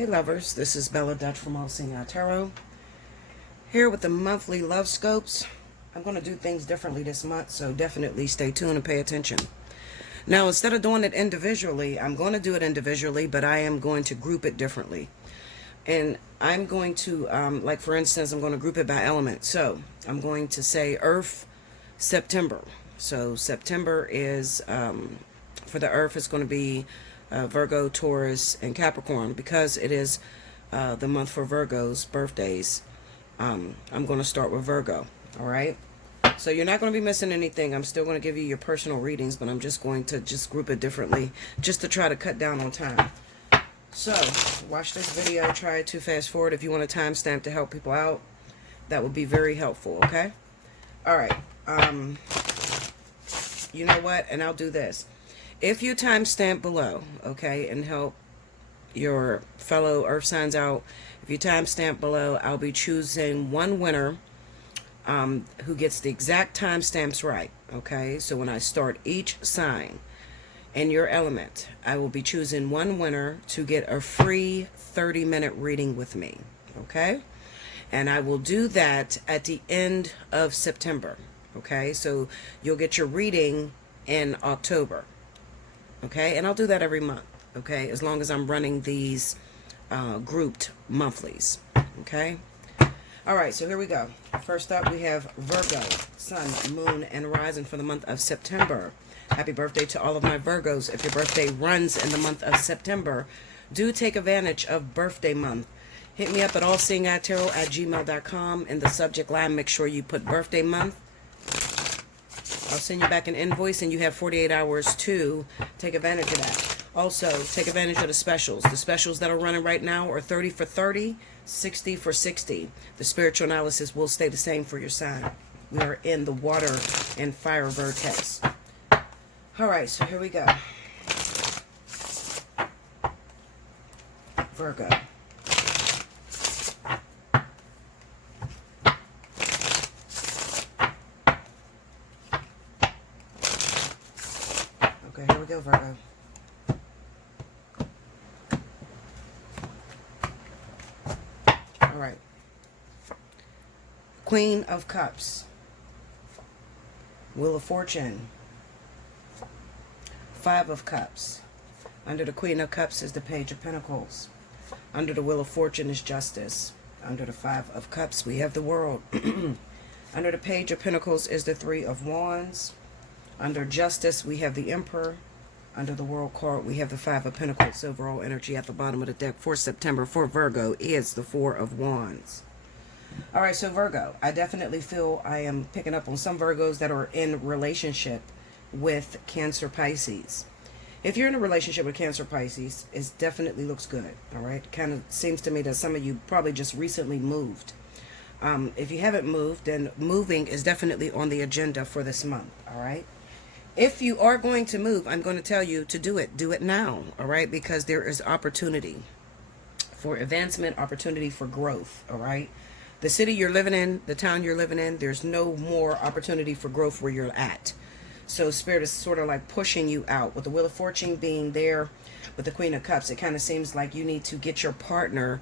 Hey lovers, this is Bella Dutch from Allseeingeyetarot. Here with the monthly love scopes. I'm going to do things differently this month, so definitely stay tuned and pay attention. Now, instead of doing it individually, I'm going to do it individually, but I am going to group it differently. And I'm going to, like for instance, I'm going to group it by element. So I'm going to say Earth, September. So September is, for the Earth, it's going to be Virgo, Taurus, and Capricorn. Because it is the month for Virgo's birthdays, I'm going to start with Virgo. All right? So you're not going to be missing anything. I'm still going to give you your personal readings, but I'm just going to group it differently just to try to cut down on time. So, watch this video. Try to fast forward. If you want a timestamp to help people out, that would be very helpful, okay? All right. You know what? And I'll do this. If you timestamp below, okay, and help your fellow earth signs out, if you timestamp below, I'll be choosing one winner who gets the exact timestamps right, okay? So when I start each sign in your element, I will be choosing one winner to get a free 30-minute reading with me, okay? And I will do that at the end of September, okay? So you'll get your reading in October. Okay, and I'll do that every month, okay, as long as I'm running these grouped monthlies, okay? All right, so here we go. First up, we have Virgo, Sun, Moon, and Rising for the month of September. Happy birthday to all of my Virgos. If your birthday runs in the month of September, do take advantage of birthday month. Hit me up at allseeingeyetarot@gmail.com. In the subject line, make sure you put birthday month. I'll send you back an invoice, and you have 48 hours to take advantage of that. Also, take advantage of the specials. The specials that are running right now are 30 for 30, 60 for 60. The spiritual analysis will stay the same for your sign. We are in the water and fire vortex. All right, so here we go. Virgo. Okay, here we go, Virgo. All right. Queen of Cups. Wheel of Fortune. Five of Cups. Under the Queen of Cups is the Page of Pentacles. Under the Wheel of Fortune is Justice. Under the Five of Cups, we have the World. Under the Page of Pentacles is the Three of Wands. Under Justice, we have the Emperor. Under the World card, we have the Five of Pentacles. Overall energy at the bottom of the deck for September for Virgo is the Four of Wands. All right, so Virgo, I definitely feel I am picking up on some Virgos that are in relationship with Cancer Pisces. If you're in a relationship with Cancer Pisces, it definitely looks good, all right? Kind of seems to me that some of you probably just recently moved. If you haven't moved, then moving is definitely on the agenda for this month, all right? If you are going to move, I'm going to tell you to do it. Do it now, all right? Because there is opportunity for advancement, opportunity for growth, all right? The city you're living in, the town you're living in, there's no more opportunity for growth where you're at. So Spirit is sort of like pushing you out. With the Wheel of Fortune being there, with the Queen of Cups, it kind of seems like you need to get your partner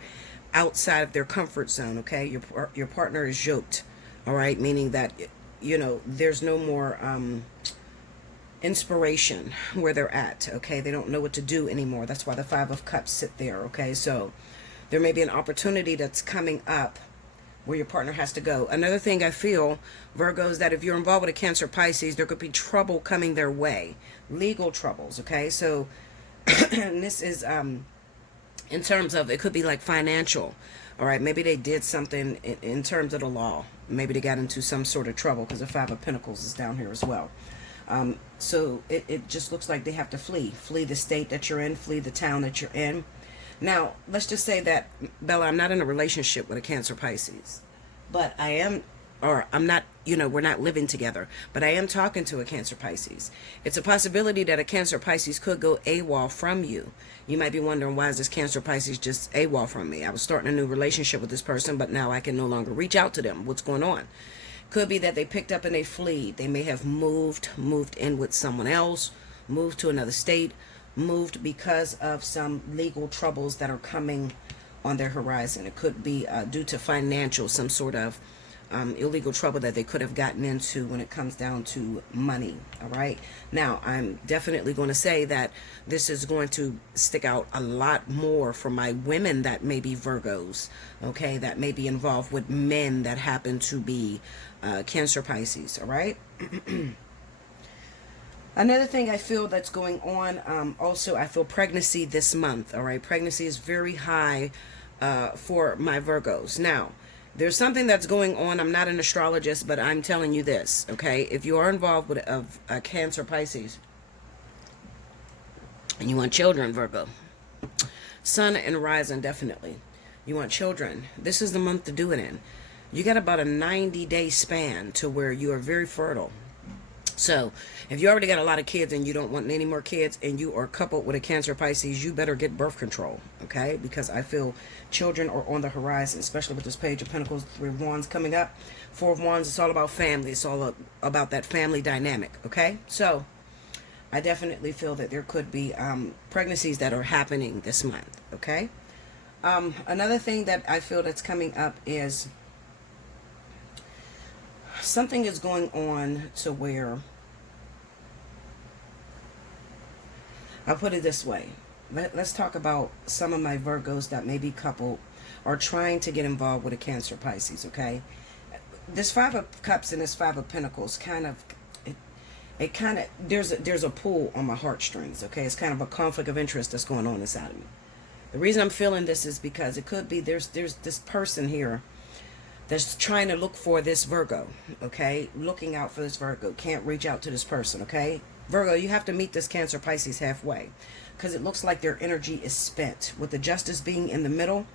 outside of their comfort zone, okay? Your partner is yoked, all right? Meaning that, you know, there's no more inspiration where they're at, okay? They don't know what to do anymore. That's why the Five of Cups sit there, okay? So there may be an opportunity that's coming up where your partner has to go. Another thing I feel, Virgo, is that if you're involved with a Cancer Pisces, there could be trouble coming their way. Legal troubles, okay? So, and this is, in terms of, it could be like financial, all right? Maybe they did something in terms of the law. Maybe they got into some sort of trouble because the Five of Pentacles is down here as well. So it just looks like they have to flee. Flee the state that you're in, flee the town that you're in. Now, let's just say that, Bella, I'm not in a relationship with a Cancer Pisces, but I am, or I'm not, you know, we're not living together, but I am talking to a Cancer Pisces. It's a possibility that a Cancer Pisces could go AWOL from you. You might be wondering, why is this Cancer Pisces just AWOL from me? I was starting a new relationship with this person, but now I can no longer reach out to them. What's going on? Could be that they picked up and they fled. They may have moved in with someone else, moved to another state, moved because of some legal troubles that are coming on their horizon. It could be due to financial, some sort of illegal trouble that they could have gotten into when it comes down to money. All right. Now, I'm definitely going to say that this is going to stick out a lot more for my women that may be Virgos, okay, that may be involved with men that happen to be Cancer, Pisces. All right. Another thing I feel that's going on, also, I feel pregnancy this month. All right. Pregnancy is very high for my Virgos. Now, there's something that's going on. I'm not an astrologist, but I'm telling you this, okay? If you are involved with a Cancer, Pisces, and you want children, Virgo, Sun and Rising, definitely. You want children. This is the month to do it in. You got about a 90-day span to where you are very fertile. So, if you already got a lot of kids and you don't want any more kids and you are coupled with a Cancer, Pisces, you better get birth control, okay? Because I feel children are on the horizon, especially with this Page of Pentacles, 3 of Wands coming up. 4 of Wands, it's all about family. It's all about that family dynamic, okay? So, I definitely feel that there could be pregnancies that are happening this month, okay? Another thing that I feel that's coming up is something is going on to where, I'll put it this way. Let's talk about some of my Virgos that may be coupled or trying to get involved with a Cancer, Pisces, okay? This 5 of Cups and this 5 of Pentacles kind of, it kind of, there's a pull on my heartstrings, okay? It's kind of a conflict of interest that's going on inside of me. The reason I'm feeling this is because it could be there's this person here that's trying to look for this Virgo, okay? Looking out for this Virgo. Can't reach out to this person, okay? Virgo, you have to meet this Cancer, Pisces halfway, because it looks like their energy is spent. With the Justice being in the middle,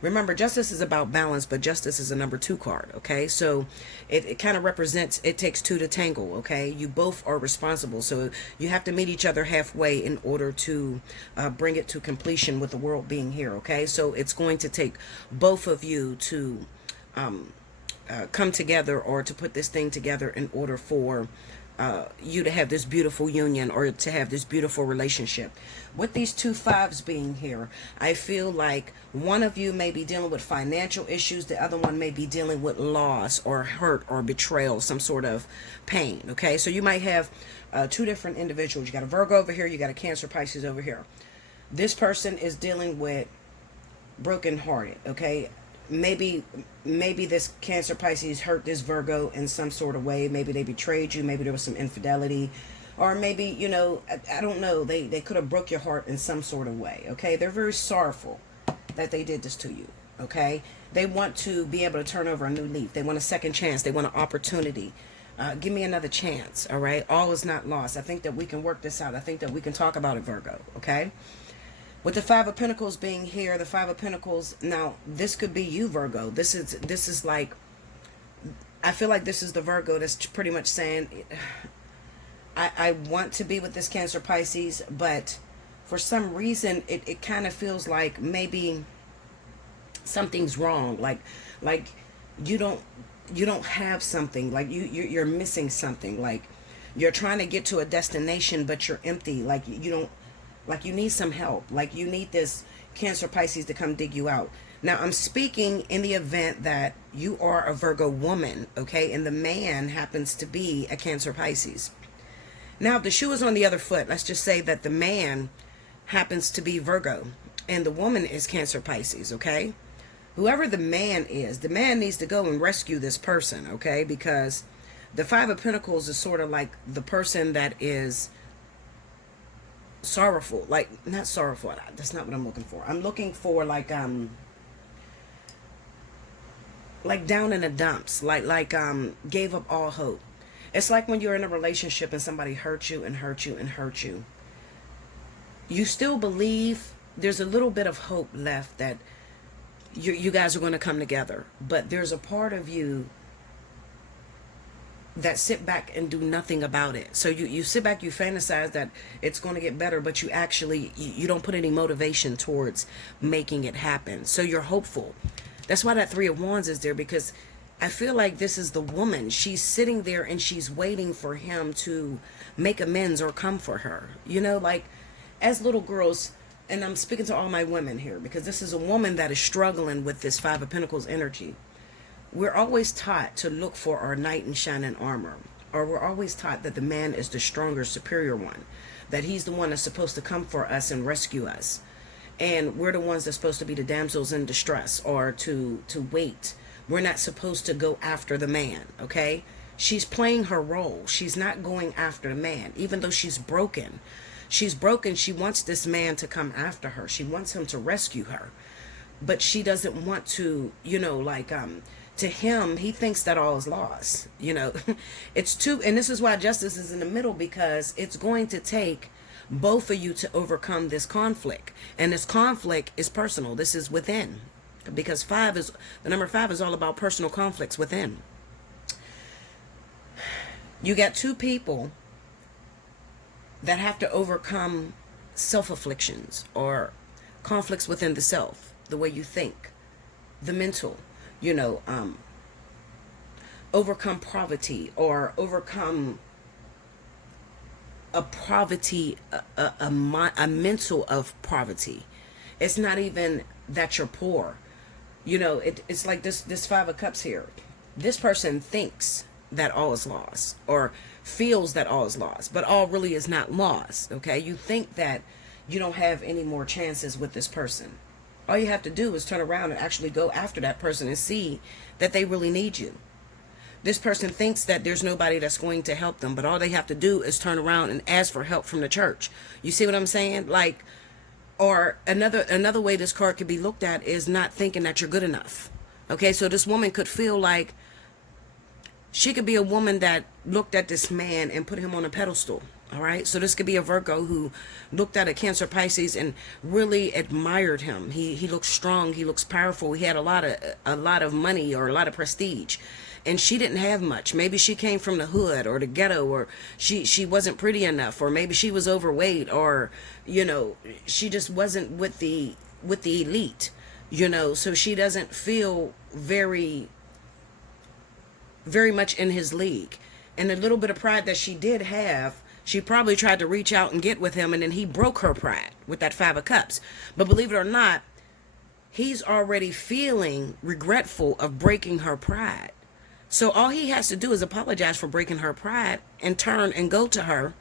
remember, Justice is about balance, but Justice is a number 2 card, okay? So it kind of represents, it takes 2 to tangle, okay? You both are responsible, so you have to meet each other halfway in order to bring it to completion with the world being here, okay? So it's going to take both of you to come together, or to put this thing together in order for you to have this beautiful union, or to have this beautiful relationship. With these 2 5s being here, I feel like one of you may be dealing with financial issues, the other one may be dealing with loss or hurt or betrayal, some sort of pain, okay? So you might have 2 different individuals. You got a Virgo over here, you got a Cancer, Pisces over here. This person is dealing with brokenhearted, okay? Maybe this Cancer, Pisces hurt this Virgo in some sort of way. Maybe they betrayed you. Maybe there was some infidelity. Or maybe, you know, I don't know. They could have broke your heart in some sort of way, okay? They're very sorrowful that they did this to you, okay? They want to be able to turn over a new leaf. They want a second chance. They want an opportunity. Give me another chance, all right? All is not lost. I think that we can work this out. I think that we can talk about it, Virgo, okay? With the 5 of Pentacles being here, the 5 of Pentacles, now, this could be you, Virgo. This is like, I feel like this is the Virgo that's pretty much saying, I want to be with this Cancer, Pisces, but for some reason, it kind of feels like maybe something's wrong. Like you don't have something. Like you're missing something. Like you're trying to get to a destination, but you're empty. Like you don't. Like you need some help. Like you need this Cancer, Pisces to come dig you out. Now I'm speaking in the event that you are a Virgo woman, okay? And the man happens to be a Cancer, Pisces. Now if the shoe is on the other foot, let's just say that the man happens to be Virgo and the woman is Cancer, Pisces, okay? Whoever the man is, the man needs to go and rescue this person, okay? Because the 5 of Pentacles is sort of like the person that is sorrowful, like not sorrowful, that's not what I'm looking for. I'm looking for like down in the dumps, like gave up all hope. It's like when you're in a relationship and somebody hurt you and hurt you and hurt you. You still believe there's a little bit of hope left that you guys are going to come together, but there's a part of you that sit back and do nothing about it. So you sit back, you fantasize that it's going to get better, but you actually, you don't put any motivation towards making it happen. So you're hopeful. That's why that 3 of Wands is there, because I feel like this is the woman. She's sitting there and she's waiting for him to make amends or come for her. You know, like as little girls, and I'm speaking to all my women here because this is a woman that is struggling with this Five of Pentacles energy. We're always taught to look for our knight in shining armor, or we're always taught that the man is the stronger, superior one, that he's the one that's supposed to come for us and rescue us. And we're the ones that's supposed to be the damsels in distress, or to wait. We're not supposed to go after the man, okay? She's playing her role. She's not going after the man, even though she's broken. She's broken. She wants this man to come after her. She wants him to rescue her. But she doesn't want to, to him, he thinks that all is lost. It's too, and this is why justice is in the middle, because it's going to take both of you to overcome this conflict. And this conflict is personal. This is within. Because the number 5 is all about personal conflicts within. You got two people that have to overcome self-afflictions or conflicts within the self, the way you think, the mental, overcome poverty, or overcome a poverty, a mental of poverty. It's not even that you're poor. It's like this 5 of Cups here. This person thinks that all is lost, or feels that all is lost, but all really is not lost, okay? You think that you don't have any more chances with this person. All you have to do is turn around and actually go after that person and see that they really need you. This person thinks that there's nobody that's going to help them, but all they have to do is turn around and ask for help from the church. You see what I'm saying? Or another way this card could be looked at is not thinking that you're good enough. Okay, so this woman could feel like she could be a woman that looked at this man and put him on a pedestal. All right, so this could be a Virgo who looked at a Cancer Pisces and really admired him. He looks strong. He looks powerful. He had a lot of money or a lot of prestige, and she didn't have much. Maybe she came from the hood or the ghetto, or she wasn't pretty enough, or maybe she was overweight, or she just wasn't with the elite. So she doesn't feel very much in his league. And a little bit of pride that she did have, she probably tried to reach out and get with him, and then he broke her pride with that 5 of Cups. But believe it or not, he's already feeling regretful of breaking her pride. So all he has to do is apologize for breaking her pride and turn and go to her.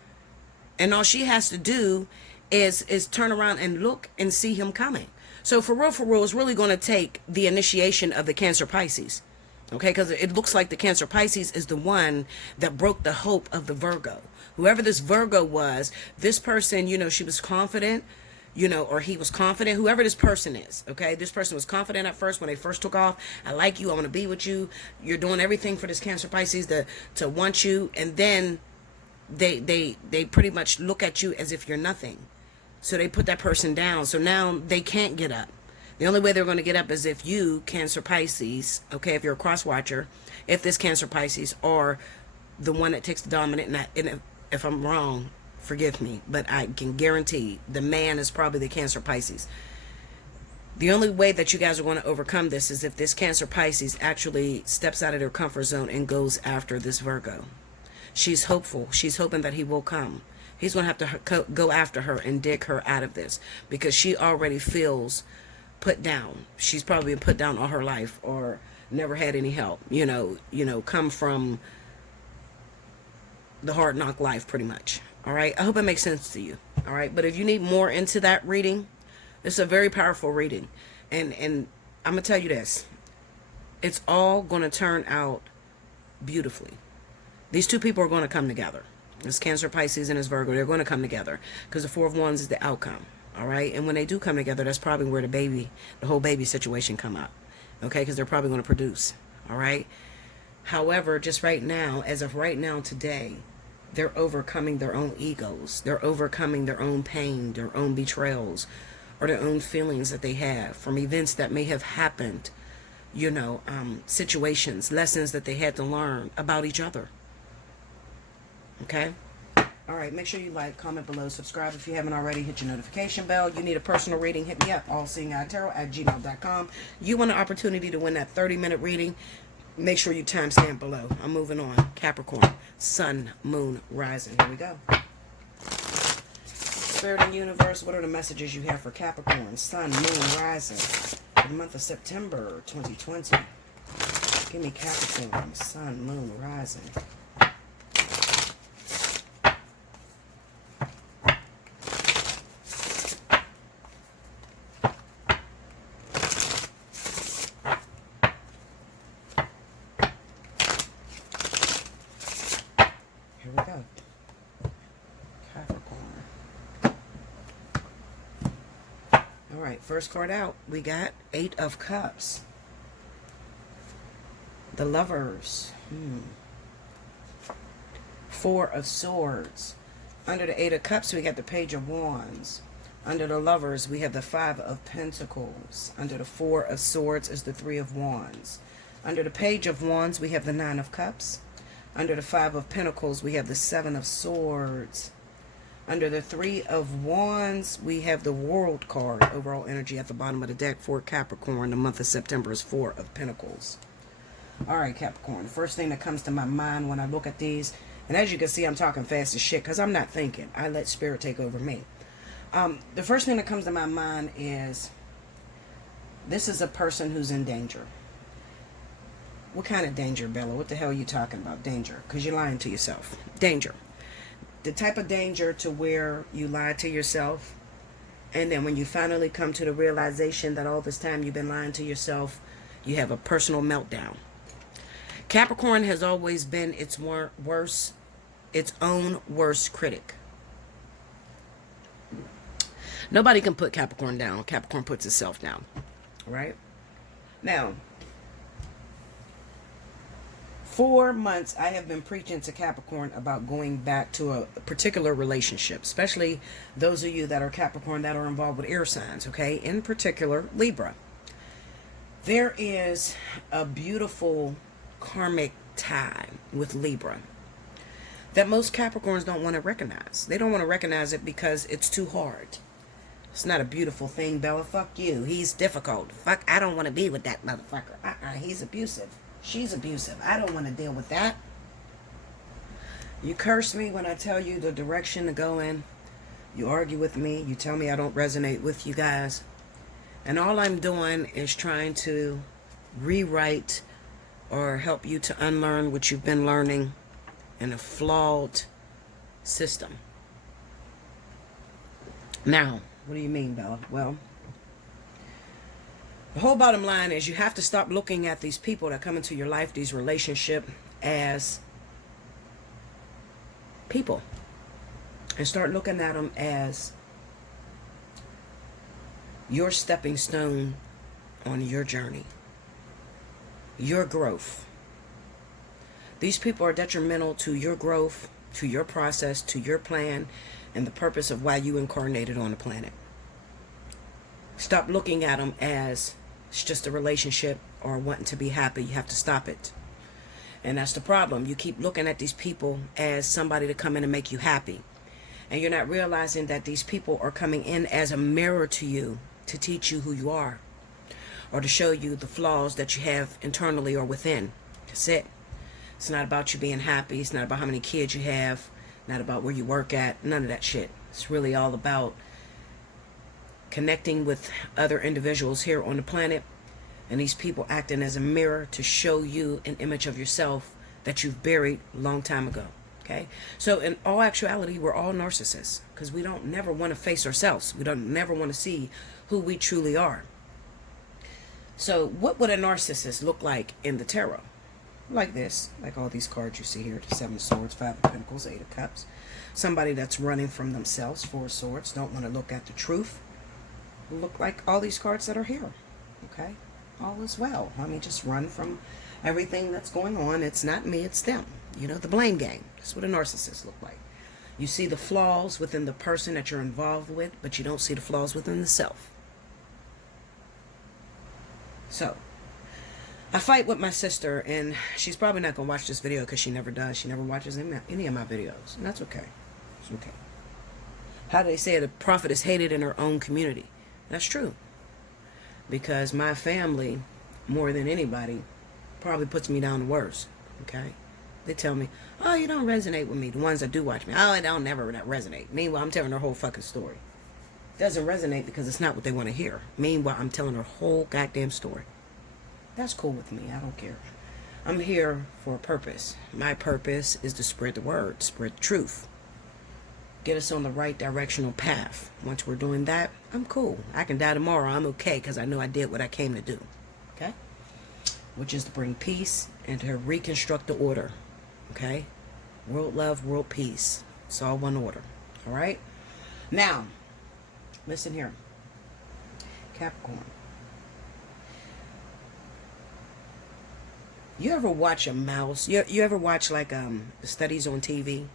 And all she has to do is turn around and look and see him coming. So for real, it's really going to take the initiation of the Cancer Pisces. Okay, because it looks like the Cancer Pisces is the one that broke the hope of the Virgo. Whoever this Virgo was, this person, she was confident, or he was confident, whoever this person is, okay? This person was confident at first when they first took off. I like you. I want to be with you. You're doing everything for this Cancer Pisces to want you. And then they pretty much look at you as if you're nothing. So they put that person down. So now they can't get up. The only way they're going to get up is if you, Cancer Pisces, okay, if you're a cross watcher, if this Cancer Pisces are the one that takes the dominant, and if I'm wrong, forgive me, but I can guarantee the man is probably the Cancer Pisces. The only way that you guys are going to overcome this is if this Cancer Pisces actually steps out of their comfort zone and goes after this Virgo. She's hopeful. She's hoping that he will come. He's going to have to go after her and dig her out of this, because she already feels put down. She's probably been put down all her life, or never had any help, come from the hard knock life pretty much. All right, I hope it makes sense to you. All right, but if you need more into that reading, it's a very powerful reading, and I'm gonna tell you this, it's all going to turn out beautifully. These two people are going to come together. This Cancer Pisces and this Virgo, they're going to come together, because the 4 of Wands is the outcome. All right, and when they do come together, that's probably where the whole baby situation come up. Okay, because they're probably going to produce. All right. However, just right now, as of right now today, they're overcoming their own egos. They're overcoming their own pain, their own betrayals, or their own feelings that they have from events that may have happened, situations, lessons that they had to learn about each other. Okay? All right, make sure you like, comment below, subscribe if you haven't already, hit your notification bell. You need a personal reading, hit me up, allseeingeyetarot@gmail.com. You want an opportunity to win that 30-minute reading, make sure you timestamp below. I'm moving on. Capricorn, Sun, Moon, Rising. Here we go. Spirit and universe, what are the messages you have for Capricorn, Sun, Moon, Rising, for the month of September 2020? Give me Capricorn, Sun, Moon, Rising. Here we go. Capricorn. All right, first card out, we got Eight of Cups. The Lovers. Four of Swords. Under the Eight of Cups, we got the Page of Wands. Under the Lovers, we have the Five of Pentacles. Under the Four of Swords is the Three of Wands. Under the Page of Wands, we have the Nine of Cups. Under the Five of Pentacles, we have the Seven of Swords. Under the Three of Wands, we have the World card. Overall energy at the bottom of the deck for Capricorn. The month of September is Four of Pentacles. All right, Capricorn. The first thing that comes to my mind when I look at these, and as you can see, I'm talking fast as shit because I'm not thinking. I let Spirit take over me. The first thing that comes to my mind is this is a person who's in danger. What kind of danger, Bella? What the hell are you talking about? Danger. Because you're lying to yourself. Danger. The type of danger to where you lie to yourself, and then when you finally come to the realization that all this time you've been lying to yourself, you have a personal meltdown. Capricorn has always been its own worst critic. Nobody can put Capricorn down. Capricorn puts itself down. Right? Now, 4 months I have been preaching to Capricorn about going back to a particular relationship, especially those of you that are Capricorn that are involved with air signs, okay? In particular, Libra. There is a beautiful karmic tie with Libra that most Capricorns don't want to recognize. They don't want to recognize it because it's too hard. It's not a beautiful thing, Bella. Fuck you. He's difficult. Fuck, I don't want to be with that motherfucker. He's abusive. She's abusive. I don't want to deal with that. You curse me when I tell you the direction to go in. You argue with me. You tell me I don't resonate with you guys. And all I'm doing is trying to rewrite or help you to unlearn what you've been learning in a flawed system. Now, what do you mean, Bella? Well, the whole bottom line is you have to stop looking at these people that come into your life, these relationships, as people. And start looking at them as your stepping stone on your journey. Your growth. These people are detrimental to your growth, to your process, to your plan, and the purpose of why you incarnated on the planet. Stop looking at them as it's just a relationship or wanting to be happy. You have to stop it. And that's the problem. You keep looking at these people as somebody to come in and make you happy. And you're not realizing that these people are coming in as a mirror to you to teach you who you are, or to show you the flaws that you have internally or within. That's it. It's not about you being happy. It's not about how many kids you have. Not about where you work at. None of that shit. It's really all about connecting with other individuals here on the planet, and these people acting as a mirror to show you an image of yourself that you've buried a long time ago. Okay? So in all actuality, we're all narcissists because we don't never want to face ourselves. We don't never want to see who we truly are. So what would a narcissist look like in the tarot? Like this, like all these cards you see here, the Seven of Swords, Five of Pentacles, Eight of Cups. Somebody that's running from themselves, Four of Swords, don't want to look at the truth. Look like all these cards that are here. Okay? All is well. I mean, just run from everything that's going on. It's not me, it's them. You know, the blame game. That's what a narcissist look like. You see the flaws within the person that you're involved with, but you don't see the flaws within the self. So, I fight with my sister, and she's probably not going to watch this video because she never does. She never watches any of my videos, and that's okay. It's okay. How do they say it? A prophet is hated in her own community? That's true. Because my family, more than anybody, probably puts me down the worst. Okay? They tell me, oh, you don't resonate with me. The ones that do watch me, oh, I don't never resonate. Meanwhile, I'm telling their whole fucking story. It doesn't resonate because it's not what they want to hear. Meanwhile, I'm telling their whole goddamn story. That's cool with me. I don't care. I'm here for a purpose. My purpose is to spread the word, spread the truth. Get us on the right directional path. Once we're doing that, I'm cool. I can die tomorrow. I'm okay because I know I did what I came to do. Okay? Which is to bring peace and to reconstruct the order. Okay? World love, world peace. It's all one order. All right? Now, listen here. Capricorn. You ever watch a mouse? You ever watch like the studies on TV?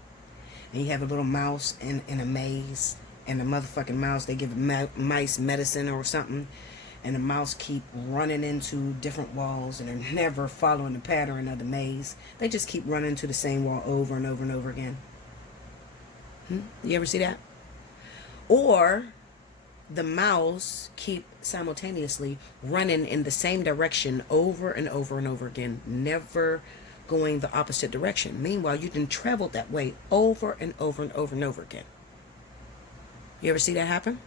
And you have a little mouse in a maze, and the motherfucking mouse, they give mice medicine or something, and the mouse keep running into different walls, and they're never following the pattern of the maze. They just keep running into the same wall over and over and over again. You ever see that? Or the mouse keep simultaneously running in the same direction over and over and over again, never going the opposite direction. Meanwhile, you done traveled that way over and over and over and over again. You ever see that happen?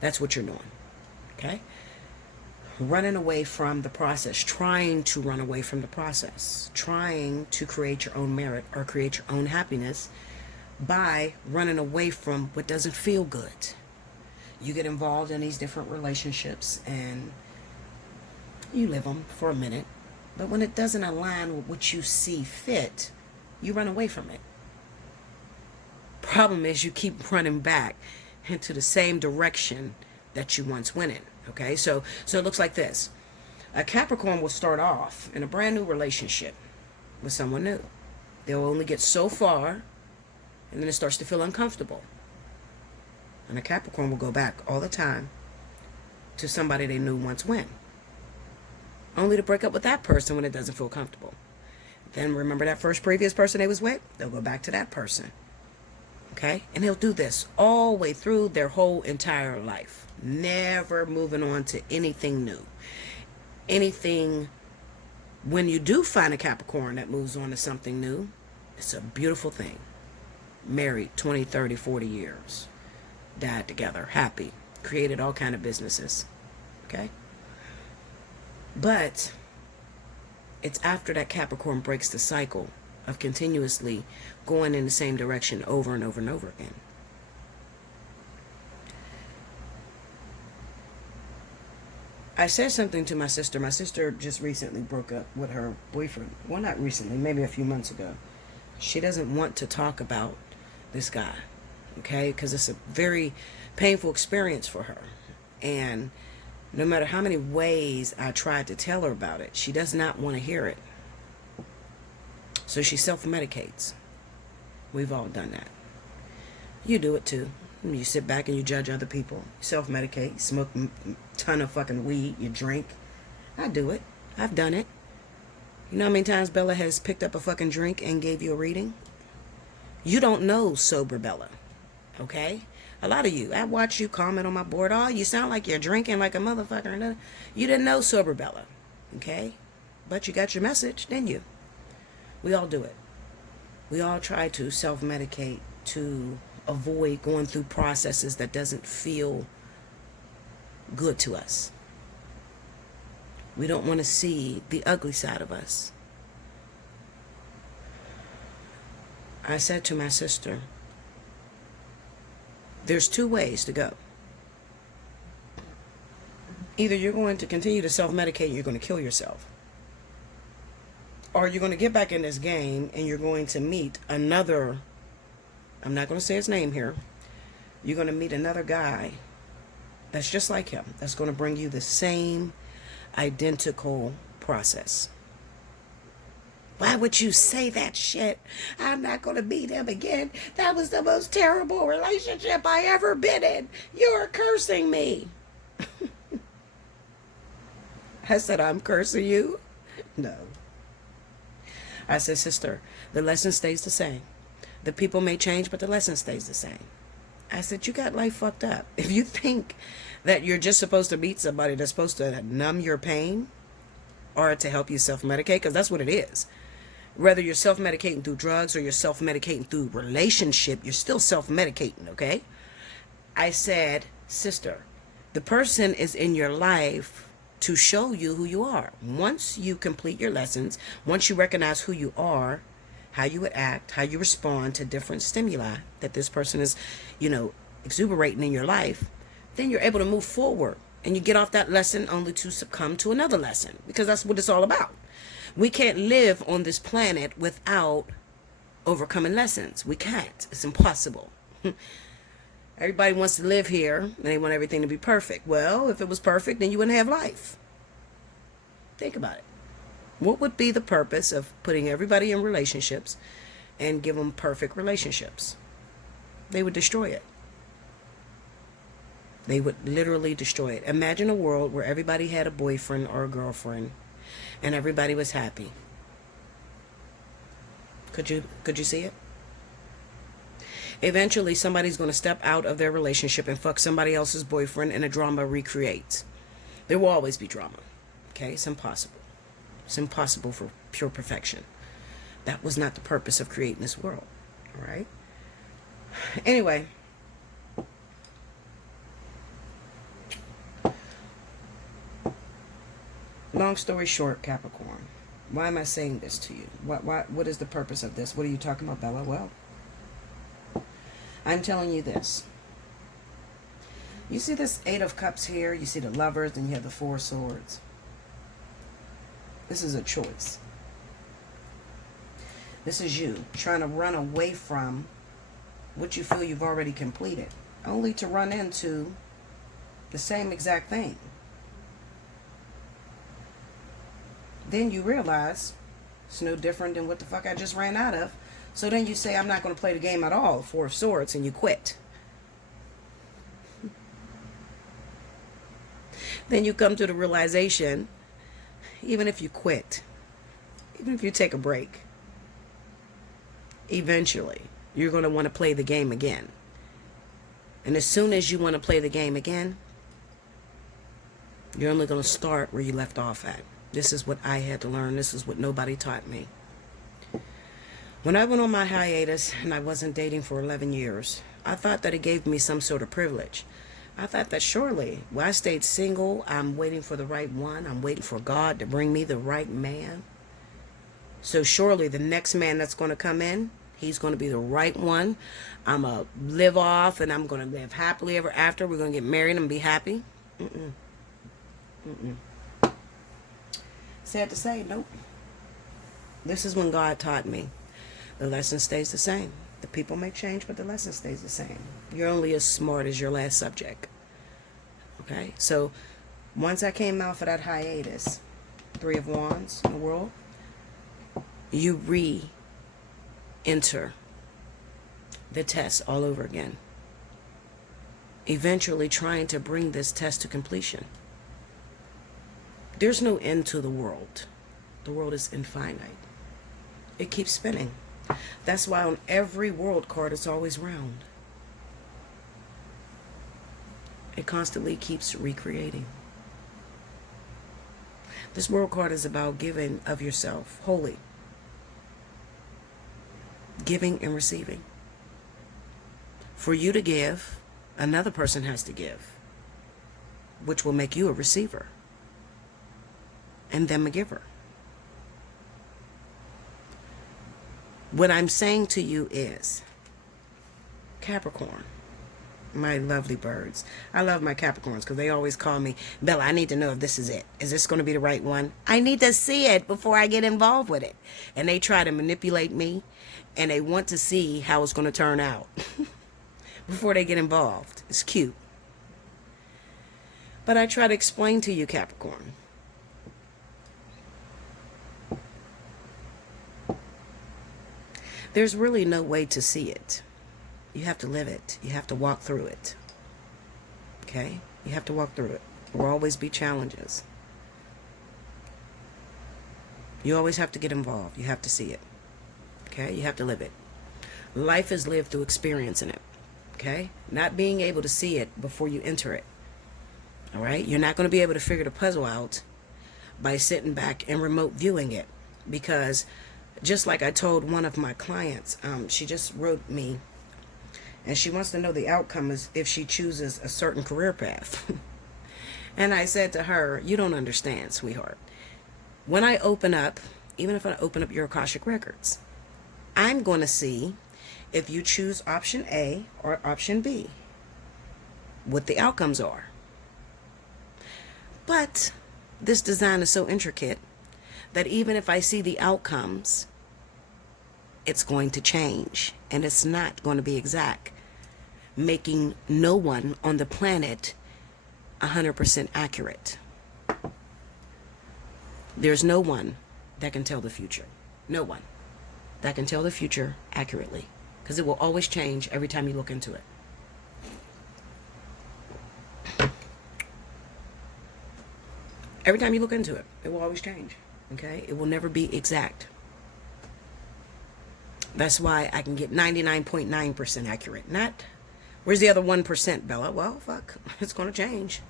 That's what you're doing. Okay? Running away from the process, trying to run away from the process, trying to create your own merit or create your own happiness by running away from what doesn't feel good. You get involved in these different relationships and you live them for a minute. But when it doesn't align with what you see fit, you run away from it. Problem is you keep running back into the same direction that you once went in. Okay, so it looks like this. A Capricorn will start off in a brand new relationship with someone new. They'll only get so far, and then it starts to feel uncomfortable. And a Capricorn will go back all the time to somebody they knew once when. Only to break up with that person when it doesn't feel comfortable. Then remember that first previous person they was with? They'll go back to that person. Okay? And they'll do this all the way through their whole entire life. Never moving on to anything new. Anything, when you do find a Capricorn that moves on to something new, it's a beautiful thing. Married 20, 30, 40 years. Died together, happy. Created all kind of businesses. Okay? But it's after that Capricorn breaks the cycle of continuously going in the same direction over and over and over again. I said something to my sister. My sister just recently broke up with her boyfriend. Well, not recently, maybe a few months ago. She doesn't want to talk about this guy, okay? Because it's a very painful experience for her. And no matter how many ways I tried to tell her about it, she does not want to hear it. So she self-medicates. We've all done that. You do it too. You sit back and you judge other people. Self-medicate. Smoke a ton of fucking weed. You drink. I do it. I've done it. You know how many times Bella has picked up a fucking drink and gave you a reading? You don't know sober Bella. Okay? A lot of you, I watch you comment on my board, oh, you sound like you're drinking like a motherfucker. You didn't know sober Bella, okay? But you got your message, didn't you? We all do it. We all try to self-medicate to avoid going through processes that doesn't feel good to us. We don't want to see the ugly side of us. I said to my sister, there's two ways to go. Either you're going to continue to self-medicate and you're going to kill yourself. Or you're going to get back in this game and you're going to meet another, I'm not going to say his name here. You're going to meet another guy that's just like him. That's going to bring you the same identical process. Why would you say that shit? I'm not going to meet him again. That was the most terrible relationship I ever been in. You're cursing me. I said, I'm cursing you? No. I said, sister, the lesson stays the same. The people may change, but the lesson stays the same. I said, you got life fucked up. If you think that you're just supposed to meet somebody that's supposed to numb your pain or to help you self-medicate, because that's what it is. Whether you're self-medicating through drugs or you're self-medicating through relationship, you're still self-medicating, okay? I said, sister, the person is in your life to show you who you are. Once you complete your lessons, once you recognize who you are, how you would act, how you respond to different stimuli that this person is, exuberating in your life, then you're able to move forward. And you get off that lesson only to succumb to another lesson, because that's what it's all about. We can't live on this planet without overcoming lessons. We can't. It's impossible. Everybody wants to live here, and they want everything to be perfect. Well, if it was perfect, then you wouldn't have life. Think about it. What would be the purpose of putting everybody in relationships and give them perfect relationships? They would destroy it. They would literally destroy it. Imagine a world where everybody had a boyfriend or a girlfriend and everybody was happy. Could you see it? Eventually, somebody's going to step out of their relationship and fuck somebody else's boyfriend, and a drama recreates. There will always be drama. Okay? It's impossible. It's impossible for pure perfection. That was not the purpose of creating this world. All right? Anyway. Long story short, Capricorn. Why am I saying this to you? What is the purpose of this? What are you talking about, Bella? Well, I'm telling you this. You see this 8 of Cups here? You see the Lovers, and you have the 4 Swords. This is a choice. This is you trying to run away from what you feel you've already completed, only to run into the same exact thing. Then you realize it's no different than what the fuck I just ran out of. So then you say, I'm not going to play the game at all, 4 of Swords, and you quit. Then you come to the realization, even if you quit, even if you take a break, eventually you're going to want to play the game again. And as soon as you want to play the game again, you're only going to start where you left off at. This is what I had to learn. This is what nobody taught me. When I went on my hiatus and I wasn't dating for 11 years, I thought that it gave me some sort of privilege. I thought that surely, I stayed single. I'm waiting for the right one. I'm waiting for God to bring me the right man. So surely the next man that's going to come in, he's going to be the right one. I'm going to live off and I'm going to live happily ever after. We're going to get married and be happy. Sad to say, nope. This is when God taught me. The lesson stays the same. The people may change, but the lesson stays the same. You're only as smart as your last subject. Okay? So, once I came out for that hiatus, 3 of Wands in the world, you re-enter the test all over again. Eventually trying to bring this test to completion. There's no end to the world. The world is infinite. It keeps spinning. That's why on every world card it's always round. It constantly keeps recreating. This world card is about giving of yourself wholly. Giving and receiving. For you to give, another person has to give, which will make you a receiver and them a giver. What I'm saying to you is, Capricorn, my lovely birds. I love my Capricorns because they always call me, Bella, I need to know if this is it. Is this going to be the right one? I need to see it before I get involved with it. And they try to manipulate me, and they want to see how it's going to turn out before they get involved. It's cute. But I try to explain to you, Capricorn, there's really no way to see it. You have to live it. You have to walk through it. Okay? You have to walk through it. There will always be challenges. You always have to get involved. You have to see it. Okay? You have to live it. Life is lived through experiencing it. Okay? Not being able to see it before you enter it. All right? You're not going to be able to figure the puzzle out by sitting back and remote viewing it, because Just like I told one of my clients, she just wrote me, and she wants to know the outcome is if she chooses a certain career path. And I said to her, you don't understand, sweetheart. When I open up, even if I open up your Akashic records, I'm going to see if you choose option A or option B, what the outcomes are. But this design is so intricate that even if I see the outcomes, it's going to change, and it's not going to be exact, making no one on the planet 100% accurate. There's no one that can tell the future. No one that can tell the future accurately, because it will always change every time you look into it. Every time you look into it, it will always change. Okay? It will never be exact. That's why I can get 99.9% accurate. Not, where's the other 1%, Bella? Well, fuck. It's going to change.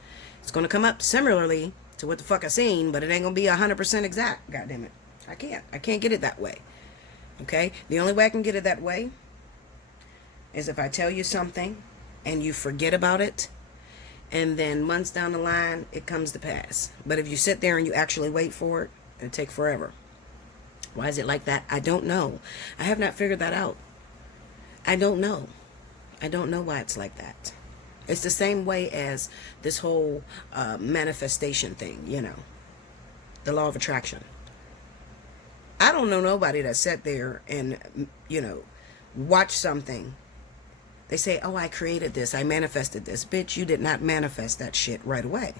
It's going to come up similarly to what the fuck I seen, but it ain't going to be 100% exact. God damn it. I can't get it that way. Okay? The only way I can get it that way is if I tell you something and you forget about it, and then months down the line, it comes to pass. But if you sit there and you actually wait for it, it'll take forever. Why is it like that? I don't know. I have not figured that out. I don't know. I don't know why it's like that. It's the same way as this whole manifestation thing, you know, the law of attraction. I don't know nobody that sat there and, you know, watched something. They say, oh, I created this. I manifested this. Bitch, you did not manifest that shit right away.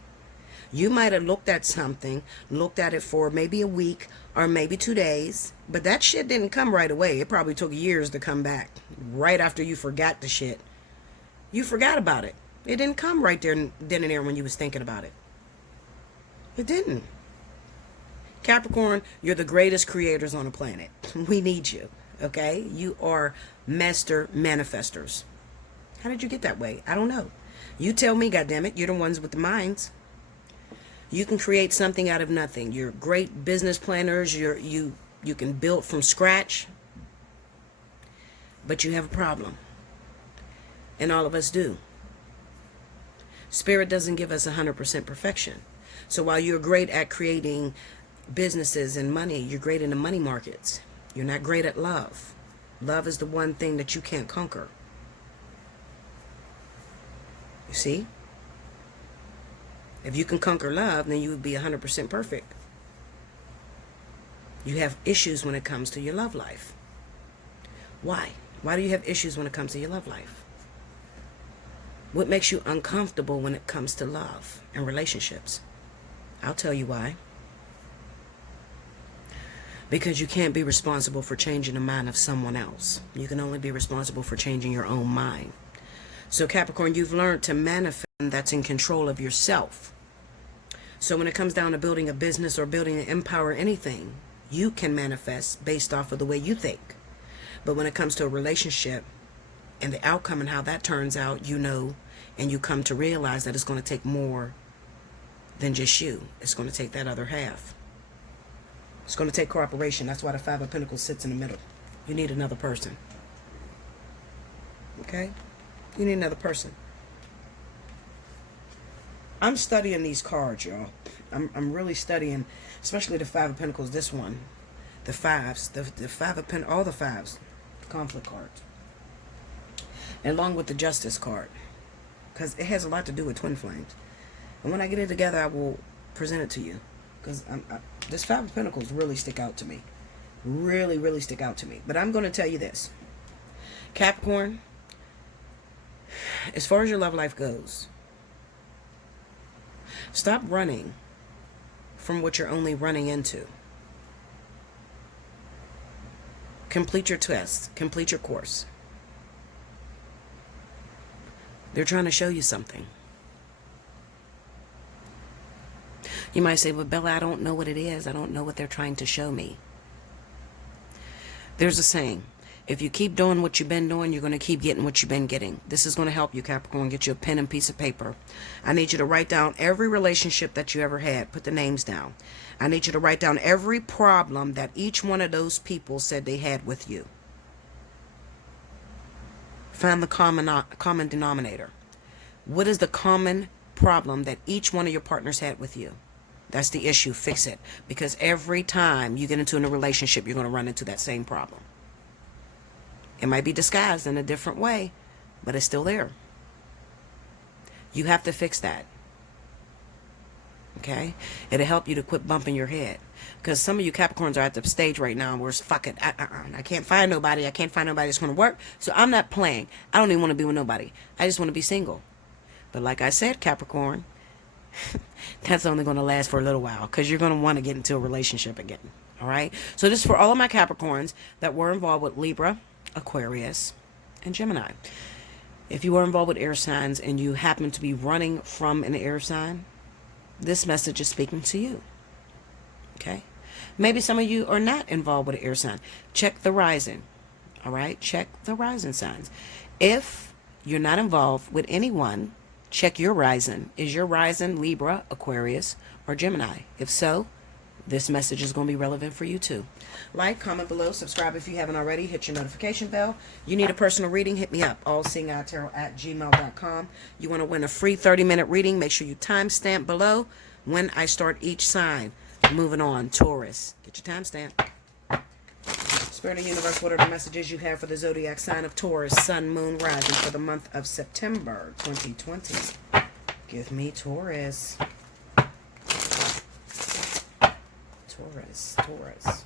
You might have looked at something, looked at it for maybe a week or maybe 2 days, but that shit didn't come right away. It probably took years to come back. Right after you forgot the shit, you forgot about it. It didn't come right there, then and there when you was thinking about it. It didn't. Capricorn, you're the greatest creators on the planet. We need you, okay? You are master manifestors. How did you get that way? I don't know. You tell me, goddammit. You're the ones with the minds. You can create something out of nothing. You're great business planners. You can build from scratch. But you have a problem. And all of us do. Spirit doesn't give us 100% perfection. So while you're great at creating businesses and money, you're great in the money markets. You're not great at love. Love is the one thing that you can't conquer. You see? If you can conquer love, then you would be 100% perfect. You have issues when it comes to your love life. Why? Why do you have issues when it comes to your love life? What makes you uncomfortable when it comes to love and relationships? I'll tell you why. Because you can't be responsible for changing the mind of someone else. You can only be responsible for changing your own mind. So Capricorn, you've learned to manifest that's in control of yourself. So when it comes down to building a business or building an empire or anything, you can manifest based off of the way you think. But when it comes to a relationship and the outcome and how that turns out, you know, and you come to realize that it's going to take more than just you. It's going to take that other half. It's going to take cooperation. That's why the Five of Pentacles sits in the middle. You need another person. Okay? You need another person. I'm studying these cards, y'all. I'm really studying, especially the Five of Pentacles, this one. The fives, the Five of Pentacles, all the fives, the conflict cards. And along with the Justice card. Because it has a lot to do with twin flames. And when I get it together, I will present it to you. Because this Five of Pentacles really stick out to me. Really, really stick out to me. But I'm going to tell you this. Capricorn, as far as your love life goes, stop running from what you're only running into. Complete your test. Complete your course. They're trying to show you something. You might say, well, Bella, I don't know what it is. I don't know what they're trying to show me. There's a saying, If you keep doing what you've been doing, you're going to keep getting what you've been getting. This is going to help you, Capricorn. Get you a pen and piece of paper. I need you to write down every relationship that you ever had. Put the names down. I need you to write down every problem that each one of those people said they had with you. Find the common denominator. What is the common problem that each one of your partners had with you? That's the issue. Fix it. Because every time you get into a relationship, you're going to run into that same problem. It might be disguised in a different way, but it's still there. You have to fix that. Okay? It'll help you to quit bumping your head. Because some of you Capricorns are at the stage right now where it's fuck it. I can't find nobody. I can't find nobody that's going to work. So I'm not playing. I don't even want to be with nobody. I just want to be single. But like I said, Capricorn, that's only going to last for a little while. Because you're going to want to get into a relationship again. All right? So this is for all of my Capricorns that were involved with Libra, Aquarius, and Gemini. If you were involved with air signs and you happen to be running from an air sign, this message is speaking to you. Okay? Maybe some of you are not involved with an air sign. Check the rising. All right? Check the rising signs. If you're not involved with anyone, check your rising. Is your rising Libra, Aquarius, or Gemini? If so, this message is going to be relevant for you too. Like, comment below, subscribe if you haven't already, hit your notification bell. You need a personal reading, hit me up, allseeingeyetarot@gmail.com. You want to win a free 30-minute reading, make sure you timestamp below when I start each sign. Moving on, Taurus. Get your timestamp. Spirit of the universe, what are the messages you have for the zodiac sign of Taurus, sun, moon, rising for the month of September 2020? Give me Taurus. Taurus, Taurus,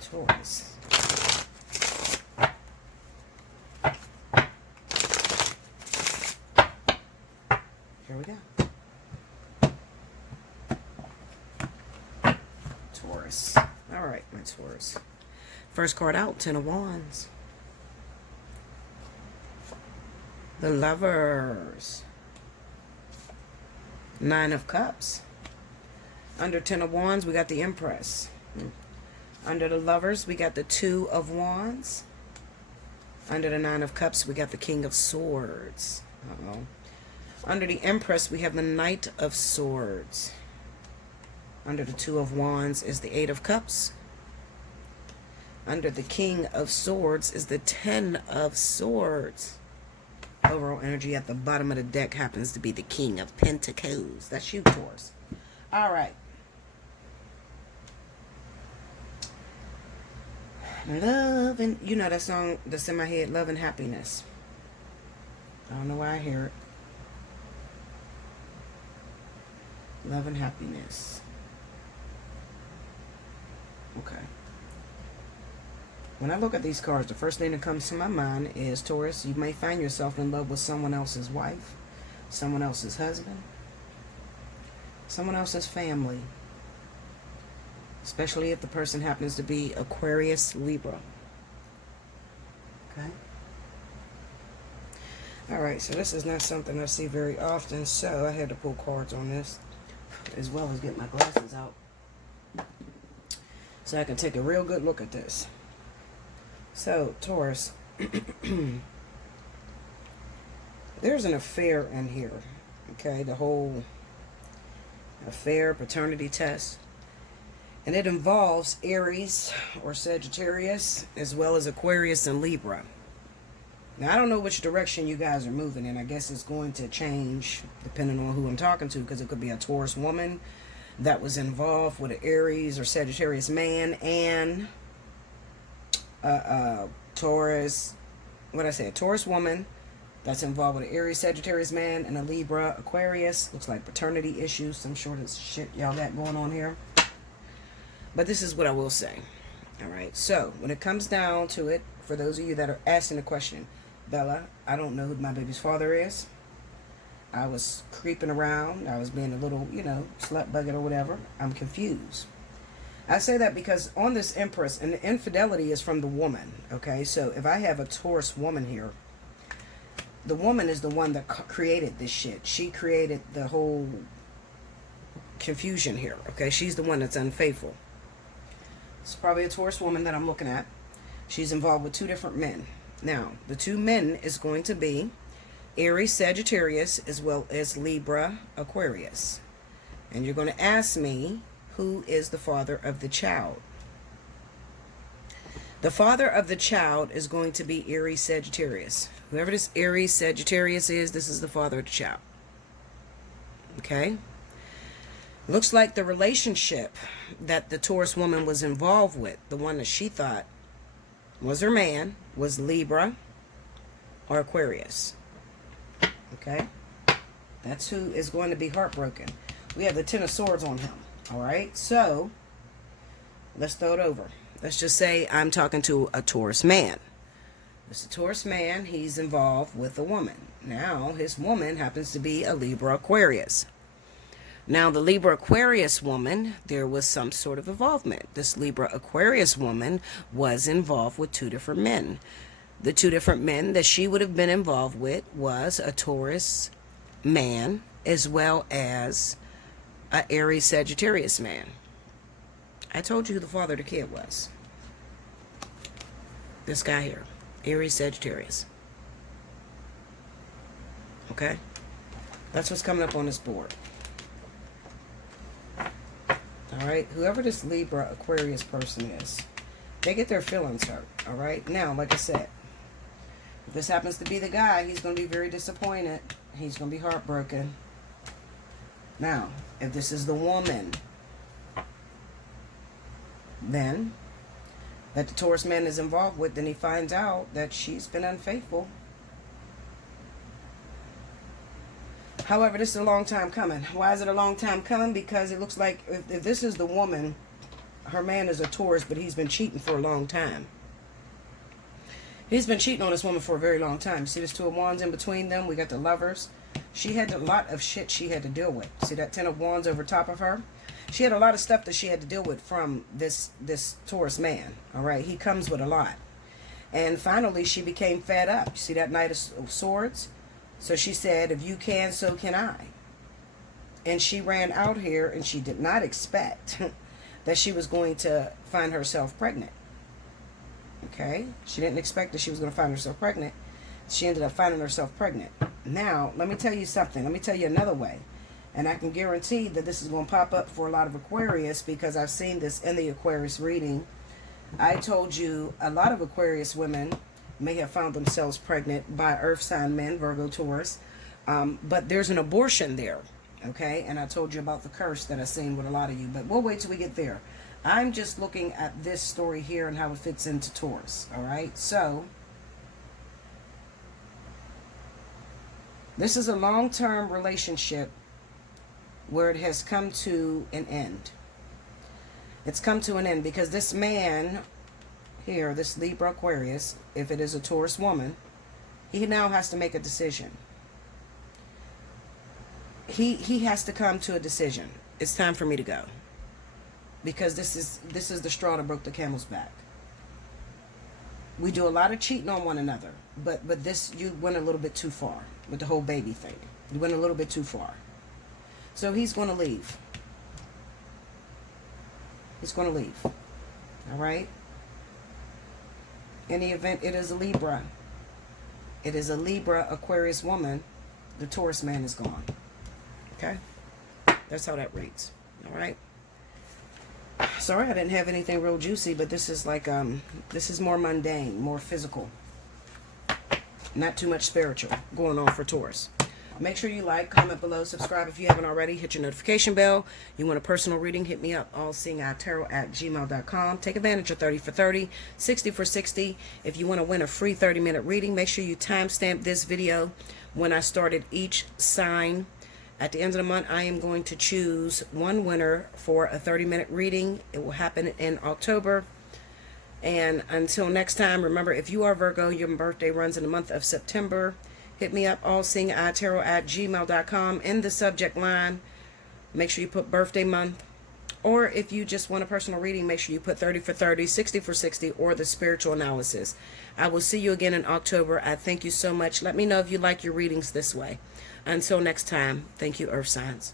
Taurus. Here we go. Taurus. All right, my Taurus. First card out, Ten of Wands. The Lovers. Nine of Cups. Under Ten of Wands, we got the Empress. Under the Lovers, we got the Two of Wands. Under the Nine of Cups, we got the King of Swords. Uh-oh. Under the Empress, we have the Knight of Swords. Under the Two of Wands is the Eight of Cups. Under the King of Swords is the Ten of Swords. Overall energy at the bottom of the deck happens to be the King of Pentacles. That's you, Taurus. All right. Love and, you know that song that's in my head, Love and Happiness. I don't know why I hear it. Love and Happiness. Okay. When I look at these cards, the first thing that comes to my mind is, Taurus, you may find yourself in love with someone else's wife, someone else's husband, someone else's family, especially if the person happens to be Aquarius, Libra. Okay? All right, so this is not something I see very often, so I had to pull cards on this, as well as get my glasses out, so I can take a real good look at this. So, Taurus, there's an affair in here, okay? The whole affair, paternity test. And it involves Aries or Sagittarius, as well as Aquarius and Libra. Now, I don't know which direction you guys are moving in. I guess it's going to change depending on who I'm talking to, because it could be a Taurus woman that was involved with an Aries or Sagittarius man, and Taurus, a Taurus woman that's involved with an Aries, Sagittarius man, and a Libra, Aquarius. Looks like paternity issues, some sort of shit y'all got going on here. But this is what I will say. All right, so when it comes down to it, for those of you that are asking the question, Bella, I don't know who my baby's father is. I was creeping around. I was being a little, slut bucket or whatever. I'm confused. I say that because on this Empress, and the infidelity is from the woman, okay? So if I have a Taurus woman here, the woman is the one that created this shit. She created the whole confusion here, okay? She's the one that's unfaithful. It's probably a Taurus woman that I'm looking at. She's involved with two different men. Now, the two men is going to be Aries, Sagittarius, as well as Libra, Aquarius. And you're going to ask me, who is the father of the child? The father of the child is going to be Aries, Sagittarius. Whoever this Aries, Sagittarius is, this is the father of the child. Okay? Looks like the relationship that the Taurus woman was involved with, the one that she thought was her man, was Libra or Aquarius. Okay? That's who is going to be heartbroken. We have the Ten of Swords on him. Alright? So, let's throw it over. Let's just say I'm talking to a Taurus man. It's a Taurus man. He's involved with a woman. Now, his woman happens to be a Libra Aquarius. Now, the Libra Aquarius woman, there was some sort of involvement. This Libra Aquarius woman was involved with two different men. The two different men that she would have been involved with was a Taurus man as well as an Aries Sagittarius man. I told you who the father of the kid was. This guy here. Aries Sagittarius. Okay? That's what's coming up on this board. Alright? Whoever this Libra Aquarius person is, they get their feelings hurt. Alright? Now, like I said, if this happens to be the guy, he's going to be very disappointed. He's going to be heartbroken. Now, if this is the woman, then that the Taurus man is involved with, then he finds out that she's been unfaithful. However, this is a long time coming. Why is it a long time coming? Because it looks like if this is the woman, her man is a Taurus, but he's been cheating for a long time. He's been cheating on this woman for a very long time. See this Two of Wands in between them? We got the Lovers. She had a lot of shit she had to deal with. See that Ten of Wands over top of her? She had a lot of stuff that she had to deal with from this Taurus man. All right, he comes with a lot. And finally, she became fed up. See that Knight of Swords? So she said, if you can, so can I. And she ran out here, and she did not expect that she was going to find herself pregnant. Okay? She didn't expect that she was going to find herself pregnant. She ended up finding herself pregnant. Now, let me tell you something. Let me tell you another way. And I can guarantee that this is going to pop up for a lot of Aquarius because I've seen this in the Aquarius reading. I told you a lot of Aquarius women may have found themselves pregnant by earth sign men, Virgo, Taurus. But there's an abortion there. Okay? And I told you about the curse that I've seen with a lot of you. But we'll wait till we get there. I'm just looking at this story here and how it fits into Taurus. Alright? So, this is a long-term relationship where it has come to an end. It's come to an end because this man here, this Libra Aquarius, if it is a Taurus woman, he now has to make a decision. He has to come to a decision. It's time for me to go. Because this is the straw that broke the camel's back. We do a lot of cheating on one another, but this, you went a little bit too far with the whole baby thing. You went a little bit too far. So he's going to leave. He's going to leave. All right? In the event it is a Libra. It is a Libra Aquarius woman. The Taurus man is gone. Okay? That's how that reads. All right? Sorry I didn't have anything real juicy, but this is like, this is more mundane, more physical. Not too much spiritual going on for Taurus. Make sure you like, comment below, subscribe if you haven't already. Hit your notification bell. You want a personal reading, hit me up, allseeingeyetarot@gmail.com. Take advantage of 30 for 30, 60 for 60. If you want to win a free 30-minute reading, make sure you timestamp this video when I started each sign. At the end of the month, I am going to choose one winner for a 30-minute reading. It will happen in October. And until next time, remember, if you are Virgo, your birthday runs in the month of September. Hit me up, allseeingeyetarot@gmail.com. In the subject line, make sure you put birthday month. Or if you just want a personal reading, make sure you put 30 for 30, 60 for 60, or the spiritual analysis. I will see you again in October. I thank you so much. Let me know if you like your readings this way. Until next time, thank you, Earth Signs.